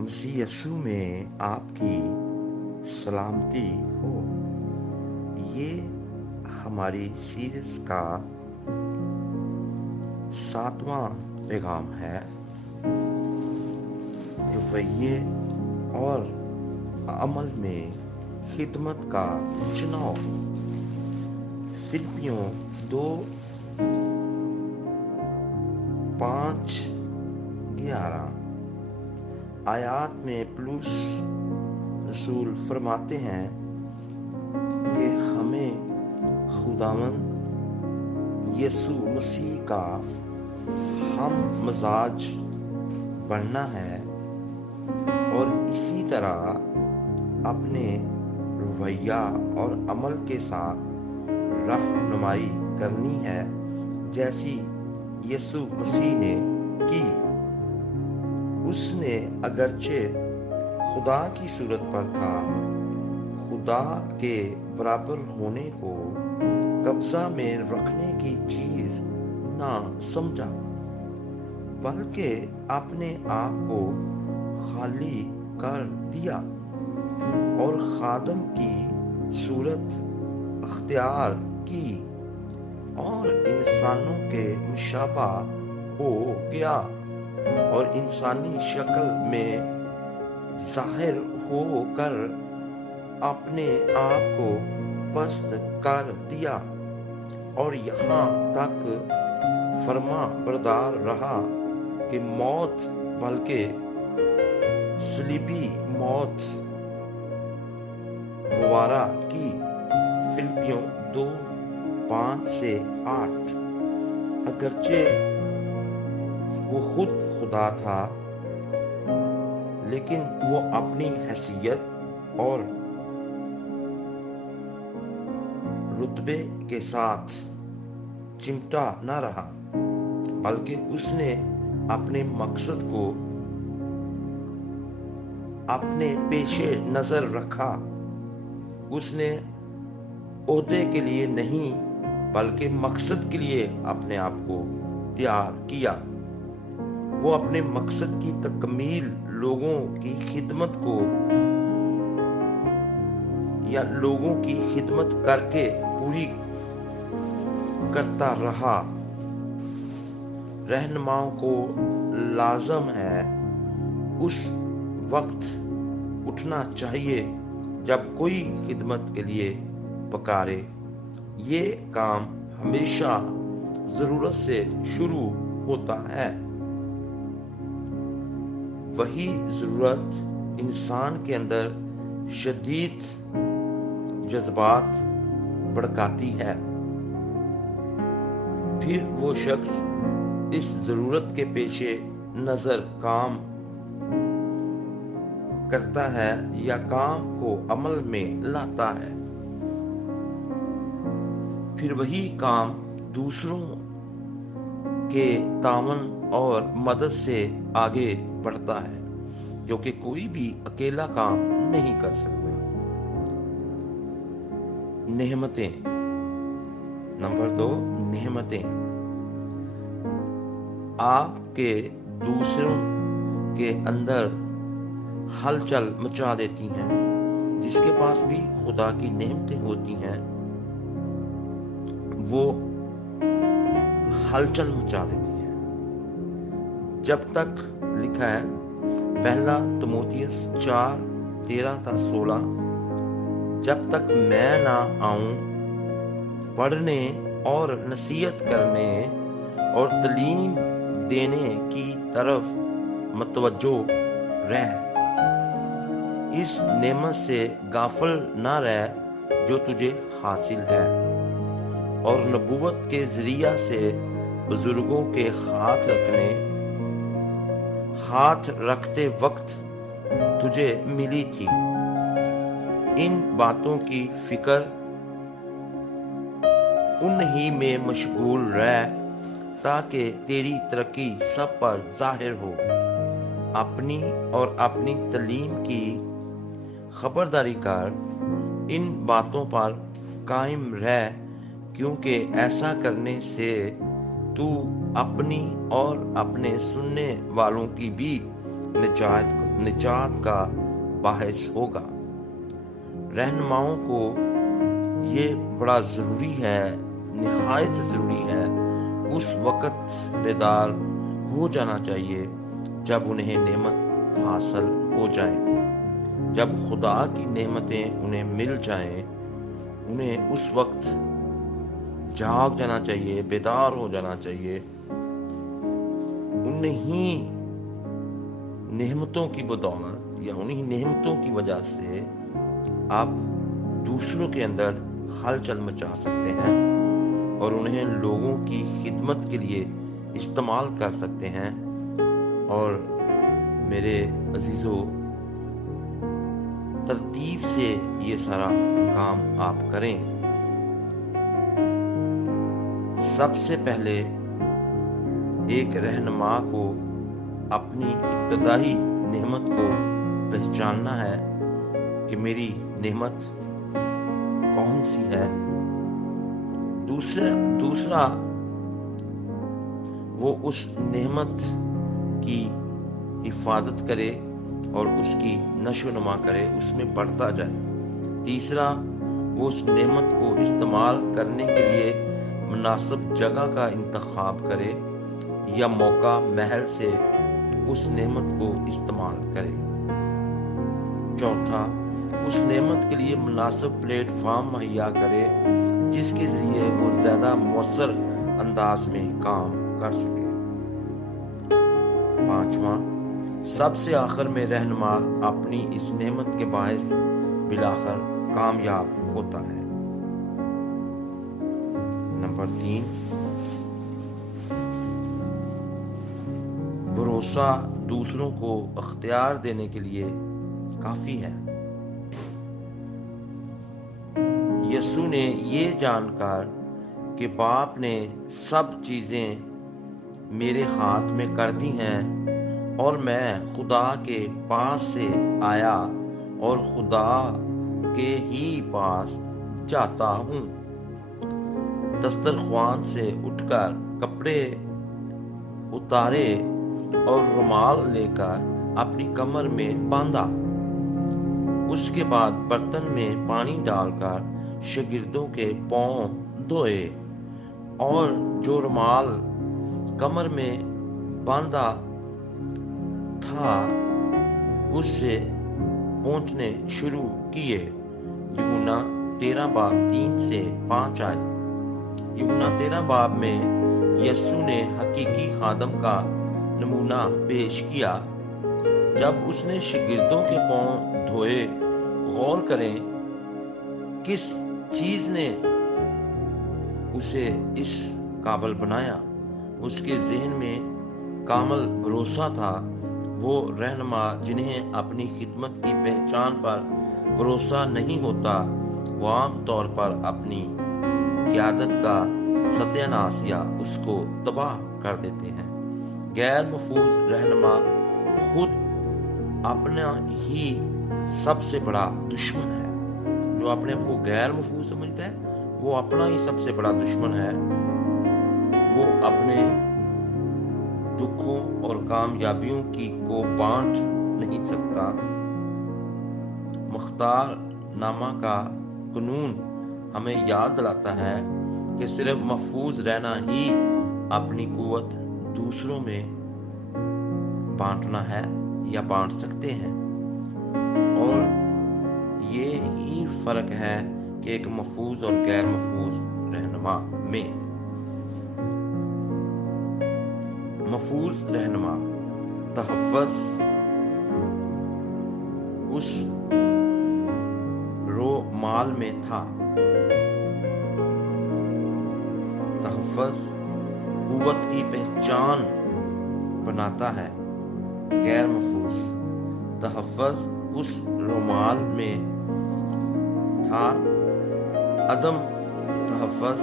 مسیح یسوع میں آپ کی سلامتی ہو۔ یہ ہماری سیریز کا 7واں پیغام ہے، رویے اور عمل میں خدمت کا چناؤ۔ فلپیوں 2:5-11 آیات میں پولس رسول فرماتے ہیں کہ ہمیں خداوند یسوع مسیح کا ہم مزاج بننا ہے اور اسی طرح اپنے رویہ اور عمل کے ساتھ رہنمائی کرنی ہے جیسی یسوع مسیح نے کی۔ اس نے اگرچہ خدا کی صورت پر تھا، خدا کے برابر ہونے کو قبضہ میں رکھنے کی چیز نہ سمجھا، بلکہ اپنے آپ کو خالی کر دیا اور خادم کی صورت اختیار کی اور انسانوں کے مشابہ ہو گیا اور انسانی شکل میں ظاہر ہو کر اپنے آپ کو پست کر دیا اور یہاں تک فرما بردار رہا کہ موت، بلکہ صلیبی موت گوارا کی۔ فلپیوں 2:5-8 اگرچہ وہ خود خدا تھا، لیکن وہ اپنی حیثیت اور رتبے کے ساتھ چمٹا نہ رہا، بلکہ اس نے اپنے مقصد کو اپنے پیش نظر رکھا۔ اس نے عہدے کے لیے نہیں بلکہ مقصد کے لیے اپنے آپ کو تیار کیا۔ وہ اپنے مقصد کی تکمیل لوگوں کی خدمت کر کے پوری کرتا رہا۔ رہنماؤں کو لازم ہے اس وقت اٹھنا چاہیے جب کوئی خدمت کے لیے پکارے۔ یہ کام ہمیشہ ضرورت سے شروع ہوتا ہے۔ وہی ضرورت انسان کے اندر شدید جذبات بھڑکاتی ہے، پھر وہ شخص اس ضرورت کے پیش نظر کام کرتا ہے یا کام کو عمل میں لاتا ہے۔ پھر وہی کام دوسروں کے تعاون اور مدد سے آگے بڑھتا ہے، جو کہ کوئی بھی اکیلا کام نہیں کر سکتا۔ نعمتیں۔ نمبر 2، نعمتیں آپ کے دوسروں کے اندر ہلچل مچا دیتی ہیں۔ جس کے پاس بھی خدا کی نعمتیں ہوتی ہیں وہ ہلچل مچا دیتی ہیں۔ جب تک لکھا ہے پہلا تموتھیوس 4:13-16، جب تک میں نہ آؤں پڑھنے اور نصیحت کرنے اور تعلیم دینے کی طرف متوجہ رہ، اس نعمت سے غافل نہ رہ جو تجھے حاصل ہے، اور نبوت کے ذریعہ سے بزرگوں کے ہاتھ رکھتے وقت تجھے ملی تھی۔ ان باتوں کی فکر انہی میں مشغول رہ تاکہ تیری ترقی سب پر ظاہر ہو۔ اپنی اور اپنی تعلیم کی خبرداری کر، ان باتوں پر قائم رہ، کیونکہ ایسا کرنے سے تو اپنی اور اپنے سننے والوں کی بھی نجات کا باعث ہوگا۔ رہنماؤں کو یہ بڑا ضروری ہے، نہایت ضروری ہے، اس وقت بیدار ہو جانا چاہیے جب انہیں نعمت حاصل ہو جائے، جب خدا کی نعمتیں انہیں مل جائیں، انہیں اس وقت جاگ جانا چاہیے، بیدار ہو جانا چاہیے۔ انہیں نعمتوں کی بدولت یا انہیں نعمتوں کی وجہ سے آپ دوسروں کے اندر ہلچل مچا سکتے ہیں اور انہیں لوگوں کی خدمت کے لیے استعمال کر سکتے ہیں۔ اور میرے عزیزو، ترتیب سے یہ سارا کام آپ کریں۔ سب سے پہلے ایک رہنما کو اپنی ابتدائی نعمت کو پہچاننا ہے کہ میری نعمت کون سی ہے۔ دوسرا وہ اس نعمت کی حفاظت کرے اور اس کی نشو و نما کرے، اس میں بڑھتا جائے۔ تیسرا وہ اس نعمت کو استعمال کرنے کے لیے مناسب جگہ کا انتخاب کرے یا موقع محل سے اس نعمت کو استعمال کرے۔ چوتھا، اس نعمت کے لیے مناسب پلیٹ فارم مہیا کرے جس کے ذریعے وہ زیادہ مؤثر انداز میں کام کر سکے۔ پانچواں، سب سے آخر میں رہنما اپنی اس نعمت کے باعث بالآخر کامیاب ہوتا ہے۔ نمبر 3، بھروسہ دوسروں کو اختیار دینے کے لیے کافی ہے۔ یسوع نے یہ جان کر کہ باپ نے سب چیزیں میرے ہاتھ میں کر دی ہیں اور میں خدا کے پاس سے آیا اور خدا کے ہی پاس جاتا ہوں، دسترخوان سے اٹھ کر کپڑے اتارے اور رومال لے کر اپنی کمر میں باندھا۔ اس کے بعد برتن میں پانی ڈال کر شاگردوں کے پاؤں دھوئے اور جو رومال کمر میں باندھا تھا اس سے پونچھنے شروع کیے۔ یوحنا 13:3-5 آئے۔ یوحنا 13 میں یسوع نے حقیقی خادم کا نمونہ پیش کیا۔ جب اس نے شاگردوں کے پاؤں دھوئے، غور کریں کس چیز نے اسے اس قابل بنایا۔ اس کے ذہن میں کامل بھروسہ تھا۔ وہ رہنما جنہیں اپنی خدمت کی پہچان پر بھروسہ نہیں ہوتا، وہ عام طور پر اپنی قیادت کا ستیہ ناش یا اس کو تباہ کر دیتے ہیں۔ غیر محفوظ رہنما خود اپنا ہی سب سے بڑا دشمن ہے۔ جو اپنے آپ کو غیر محفوظ سمجھتا ہے وہ اپنا ہی سب سے بڑا دشمن ہے۔ وہ اپنے دکھوں اور کامیابیوں کو بانٹ نہیں سکتا۔ مختار نامہ کا قانون ہمیں یاد دلاتا ہے کہ صرف محفوظ رہنا ہی اپنی قوت دوسروں میں بانٹنا ہے یا بانٹ سکتے ہیں، اور یہ ہی فرق ہے کہ ایک محفوظ اور غیر محفوظ رہنما میں۔ محفوظ رہنما تحفظ اس رومال میں تھا۔ تحفظ قوت کی پہچان بناتا ہے۔ غیر محفوظ تحفظ اس رومال میں تھا۔ عدم تحفظ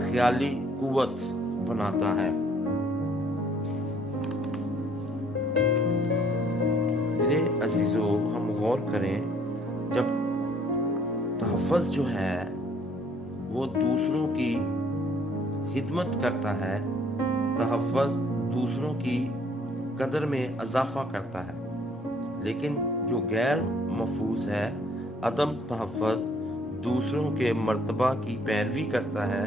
خیالی قوت بناتا ہے۔ میرے عزیزو، ہم غور کریں، جب تحفظ جو ہے وہ دوسروں کی خدمت کرتا ہے، تحفظ دوسروں کی قدر میں اضافہ کرتا ہے، لیکن جو غیر محفوظ ہے، عدم تحفظ دوسروں کے مرتبہ کی پیروی کرتا ہے،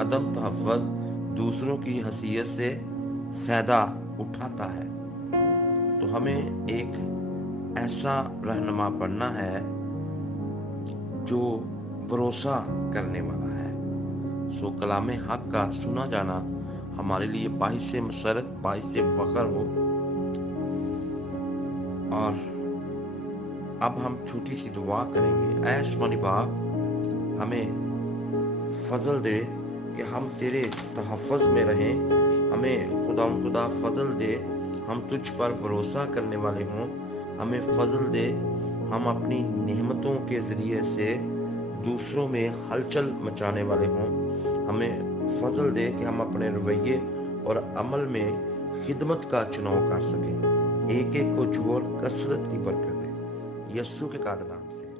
عدم تحفظ دوسروں کی حیثیت سے فائدہ اٹھاتا ہے۔ تو ہمیں ایک ایسا رہنما بننا ہے جو بھروسہ کرنے والا ہے۔ کلام حق کا سنا جانا ہمارے لیے باعث مسرت، باعث فخر ہو۔ اور اب ہم چھوٹی سی دعا کریں گے۔ اے آسمانی باپ، ہمیں فضل دے کہ ہم تیرے تحفظ میں رہیں، ہمیں خدا فضل دے ہم تجھ پر بھروسہ کرنے والے ہوں، ہمیں فضل دے ہم اپنی نعمتوں کے ذریعے سے دوسروں میں ہلچل مچانے والے ہوں، ہمیں فضل دے کہ ہم اپنے رویے اور عمل میں خدمت کا چناؤ کر سکیں، ایک ایک کو چھو اور کثرت کی برکت دے، یسوع کے قادر نام سے۔